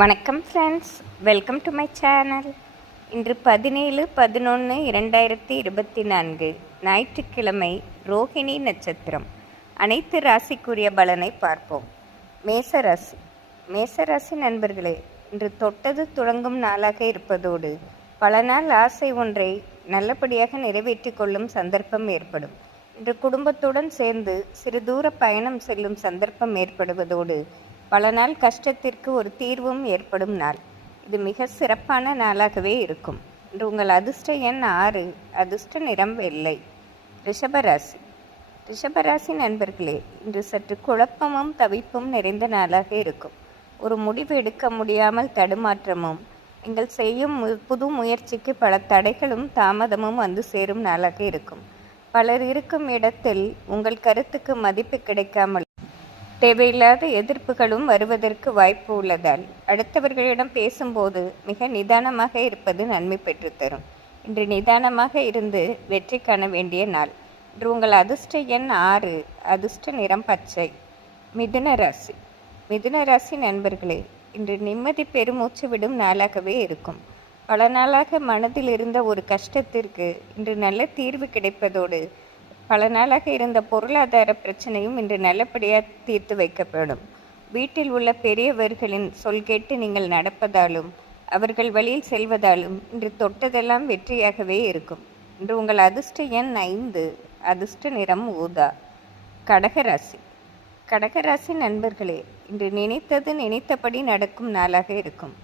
வணக்கம் friends, welcome to my channel. இன்று 17/11/2024 ஞாயிற்றுக்கிழமை, ரோஹிணி நட்சத்திரம். அனைத்து ராசிக்குரிய பலனை பார்ப்போம். மேசராசி. மேசராசி நண்பர்களே, இன்று தொட்டது தொடங்கும் நாளாக இருப்பதோடு பல நாள் ஆசை ஒன்றை நல்லபடியாக நிறைவேற்றி கொள்ளும் சந்தர்ப்பம் ஏற்படும். இன்று குடும்பத்துடன் சேர்ந்து சிறு தூர பயணம் செல்லும் சந்தர்ப்பம் ஏற்படுவதோடு பல நாள் கஷ்டத்திற்கு ஒரு தீர்வும் ஏற்படும் நாள். இது மிக சிறப்பான நாளாகவே இருக்கும். இன்று உங்கள் அதிர்ஷ்ட எண் 6, அதிர்ஷ்ட நிறம் வெள்ளை. ரிஷபராசி. ரிஷபராசி நண்பர்களே, இன்று சற்று குழப்பமும் தவிப்பும் நிறைந்த நாளாக இருக்கும். ஒரு முடிவு எடுக்க முடியாமல் தடுமாற்றமும், நீங்கள் செய்யும் புது முயற்சிக்கு பல தடைகளும் தாமதமும் வந்து சேரும் நாளாக இருக்கும். பலர் இருக்கும் இடத்தில் உங்கள் கருத்துக்கு மதிப்பு கிடைக்காமல் தேவையில்லாத எதிர்ப்புகளும் வருவதற்கு வாய்ப்பு உள்ளதால் அடுத்தவர்களிடம் பேசும்போது மிக நிதானமாக இருப்பது நன்மை பெற்றுத்தரும். இன்று நிதானமாக இருந்து வெற்றி காண வேண்டிய நாள். இன்று உங்கள் அதிர்ஷ்ட எண் 6, அதிர்ஷ்ட நிறம் பச்சை. மிதுன ராசி. மிதுன ராசி நண்பர்களே, இன்று நிம்மதி பெருமூச்சு விடும் நாளாகவே இருக்கும். பல நாளாக மனதில் இருந்த ஒரு கஷ்டத்திற்கு இன்று நல்ல தீர்வு கிடைப்பதோடு பல நாளாக இருந்த பொருளாதார பிரச்சனையும் இன்று நல்லபடியாக தீர்த்து வைக்கப்படும். வீட்டில் உள்ள பெரியவர்களின் சொல் கேட்டு நீங்கள் நடப்பதாலும் அவர்கள் வழியில் செல்வதாலும் இன்று தொட்டதெல்லாம் வெற்றியாகவே இருக்கும். இன்று உங்கள் அதிர்ஷ்ட எண் 5, அதிர்ஷ்ட நிறம் ஊதா. கடகராசி. கடகராசி நண்பர்களே, இன்று நினைத்தது நினைத்தபடி நடக்கும் நாளாக இருக்கும்.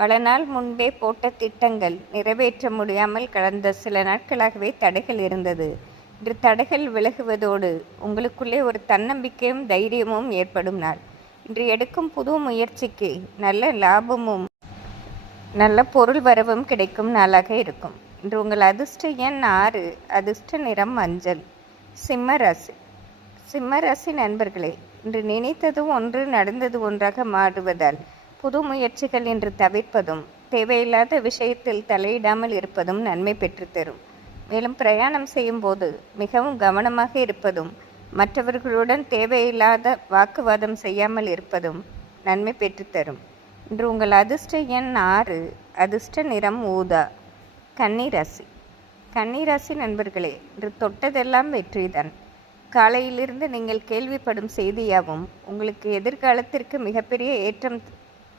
பல நாள் முன்பே போட்ட திட்டங்கள் நிறைவேற்ற முடியாமல் கடந்த சில நாட்களாகவே தடைகள் இருந்தது. இன்று தடைகள் விலகுவதோடு உங்களுக்குள்ளே ஒரு தன்னம்பிக்கையும் தைரியமும் ஏற்படும் நாள். இன்று எடுக்கும் புது முயற்சிக்கு நல்ல லாபமும் நல்ல பொருள் வரவும் கிடைக்கும் நாளாக இருக்கும். இன்று உங்கள் அதிர்ஷ்ட எண் 6, அதிர்ஷ்ட நிறம் மஞ்சள். சிம்மராசி. சிம்மராசி நண்பர்களே, இன்று நினைத்தது ஒன்று நடந்தது ஒன்றாக மாறுவதால் புது முயற்சிகள் இன்று தவிர்ப்பதும் தேவையில்லாத விஷயத்தில் தலையிடாமல் இருப்பதும் நன்மை பெற்றுத்தரும். மேலும் பிரயாணம் செய்யும் போது மிகவும் கவனமாக இருப்பதும் மற்றவர்களுடன் தேவையில்லாத வாக்குவாதம் செய்யாமல் இருப்பதும் நன்மை பெற்றுத்தரும். இன்று உங்கள் அதிர்ஷ்ட எண் 6, அதிர்ஷ்ட நிறம் ஊதா. கன்னிராசி. கன்னிராசி நண்பர்களே, இன்று தொட்டதெல்லாம் வெற்றிதான். காலையிலிருந்து நீங்கள் கேள்விப்படும் செய்தியாகவும் உங்களுக்கு எதிர்காலத்திற்கு மிகப்பெரிய ஏற்றம்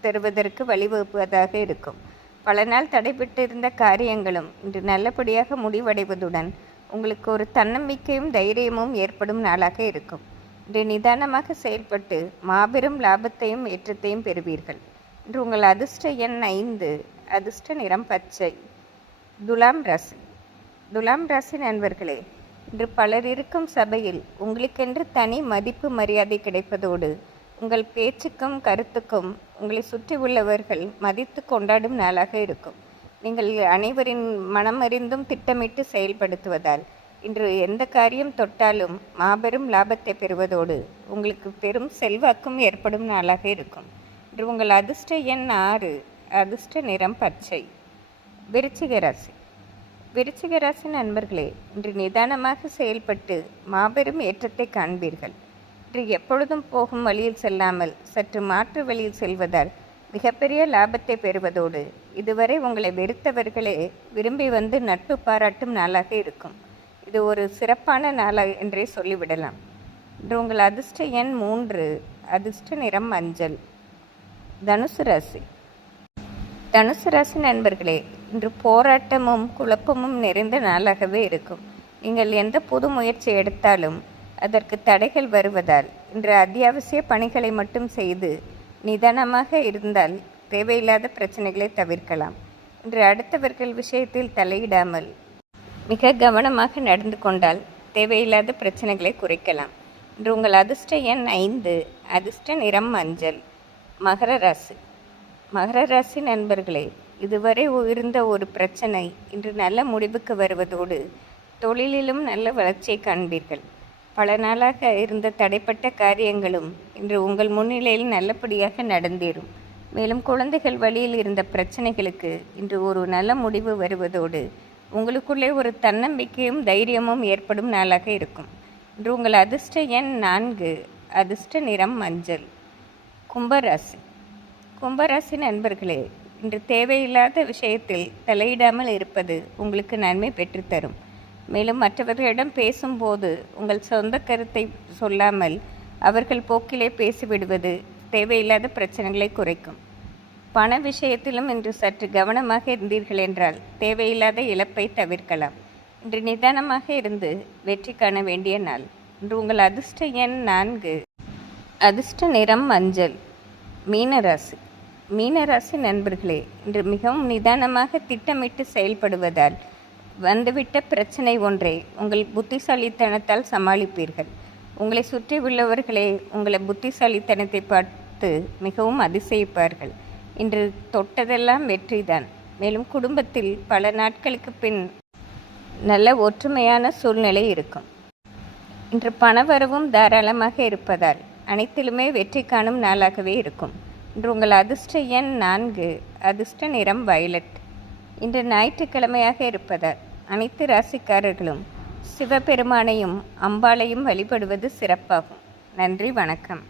தருவதற்கு வழிவகுப்பதாக இருக்கும். பல நாள் தடைபட்டிருந்த காரியங்களும் இன்று நல்லபடியாக முடிவடைவதுடன் உங்களுக்கு ஒரு தன்னம்பிக்கையும் தைரியமும் ஏற்படும் நாளாக இருக்கும். இன்று நிதானமாக செயல்பட்டு மாபெரும் லாபத்தையும் ஏற்றத்தையும் பெறுவீர்கள். இன்று உங்கள் அதிர்ஷ்ட எண் 5, அதிர்ஷ்ட நிறம் பச்சை. துலாம் ராசி. துலாம் ராசி நண்பர்களே, இன்று பலர் இருக்கும் சபையில் உங்களுக்கென்று தனி மதிப்பு மரியாதை கிடைப்பதோடு உங்கள் பேச்சுக்கும் கருத்துக்கும் உங்களை சுற்றி உள்ளவர்கள் மதித்து கொண்டாடும் நாளாக இருக்கும். நீங்கள் அனைவரின் மனமறிந்தும் திட்டமிட்டு செயல்படுத்துவதால் இன்று எந்த காரியம் தொட்டாலும் மாபெரும் லாபத்தை பெறுவதோடு உங்களுக்கு பெரும் செல்வாக்கும் ஏற்படும் நாளாக இருக்கும். இன்று உங்கள் அதிர்ஷ்ட எண் 6, அதிர்ஷ்ட நிறம் பச்சை. விருச்சிக ராசி. விருச்சிக ராசி நண்பர்களே, இன்று நிதானமாக செயல்பட்டு மாபெரும் ஏற்றத்தை காண்பீர்கள். இன்று எப்பொழுதும் போகும் வழியில் செல்லாமல் சற்று மாற்று வழியில் செல்வதால் மிகப்பெரிய லாபத்தை பெறுவதோடு இதுவரை உங்களை வெறுத்தவர்களே விரும்பி வந்து நட்பு பாராட்டும் நாளாக இருக்கும். இது ஒரு சிறப்பான நாளாக என்றே சொல்லிவிடலாம். இன்று உங்கள் அதிர்ஷ்ட எண் 3, அதிர்ஷ்ட நிறம் மஞ்சள். தனுசு ராசி. தனுசு ராசி நண்பர்களே, இன்று போராட்டமும் குழப்பமும் நிறைந்த நாளாகவே இருக்கும். நீங்கள் எந்த புது முயற்சி எடுத்தாலும் அதற்கு தடைகள் வருவதால் இன்று அத்தியாவசிய பணிகளை மட்டும் செய்து நிதானமாக இருந்தால் தேவையில்லாத பிரச்சனைகளை தவிர்க்கலாம். இன்று அடுத்தவர்கள் விஷயத்தில் தலையிடாமல் மிக கவனமாக நடந்து கொண்டால் தேவையில்லாத பிரச்சனைகளை குறைக்கலாம். இன்று உங்கள் அதிர்ஷ்ட எண் 5, அதிர்ஷ்ட நிறம் மஞ்சள். மகர ராசி. மகர ராசி நண்பர்களே, இதுவரை இருந்த ஒரு பிரச்சனை இன்று நல்ல முடிவுக்கு வருவதோடு தொழிலிலும் நல்ல வளர்ச்சியை காண்பீர்கள். பல நாளாக இருந்த தடைப்பட்ட காரியங்களும் இன்று உங்கள் முன்னிலையில் நல்லபடியாக நடந்தேறும். மேலும் குழந்தைகள் வழியில் இருந்த பிரச்சனைகளுக்கு இன்று ஒரு நல்ல முடிவு வருவதோடு உங்களுக்குள்ளே ஒரு தன்னம்பிக்கையும் தைரியமும் ஏற்படும் நாளாக இருக்கும். இன்று உங்கள் அதிர்ஷ்ட எண் 4, அதிர்ஷ்ட நிறம் மஞ்சள். கும்பராசி. கும்பராசி நண்பர்களே, இன்று தேவையில்லாத விஷயத்தில் தலையிடாமல் இருப்பது உங்களுக்கு நன்மை பெற்றுத்தரும். மேலும் மற்றவர்களிடம் பேசும்போது உங்கள் சொந்த கருத்தை சொல்லாமல் அவர்கள் போக்கிலே பேசிவிடுவது தேவையில்லாத பிரச்சனைகளை குறைக்கும். பண விஷயத்திலும் இன்று சற்று கவனமாக இருந்தீர்கள் என்றால் தேவையில்லாத இழப்பை தவிர்க்கலாம். இன்று நிதானமாக இருந்து வெற்றி காண வேண்டிய நாள். இன்று உங்கள் அதிர்ஷ்ட எண் 4. அதிர்ஷ்ட நிறம் மஞ்சள். மீனராசி. மீனராசி நண்பர்களே, இன்று மிகவும் நிதானமாக திட்டமிட்டு செயல்படுவதால் வந்துவிட்ட பிரச்சனை ஒன்றை உங்கள் புத்திசாலித்தனத்தால் சமாளிப்பீர்கள். உங்களை சுற்றி உள்ளவர்களே உங்களை புத்திசாலித்தனத்தை பார்த்து மிகவும் அதிசயிப்பார்கள். இன்று தொட்டதெல்லாம் வெற்றிதான். மேலும் குடும்பத்தில் பல நாட்களுக்கு பின் நல்ல ஒற்றுமையான சூழ்நிலை இருக்கும். இன்று பணவரவும் தாராளமாக இருப்பதால் அனைத்திலுமே வெற்றி காணும் நாளாகவே இருக்கும். இன்று உங்கள் அதிர்ஷ்ட எண் 4. அதிர்ஷ்ட நிறம் வயலட். இன்று ஞாயிற்றுக்கிழமையாக இருப்பதால் அனைத்து ராசிக்காரர்களும் சிவபெருமானையும் அம்பாளையும் வழிபடுவது சிறப்பாகும். நன்றி, வணக்கம்.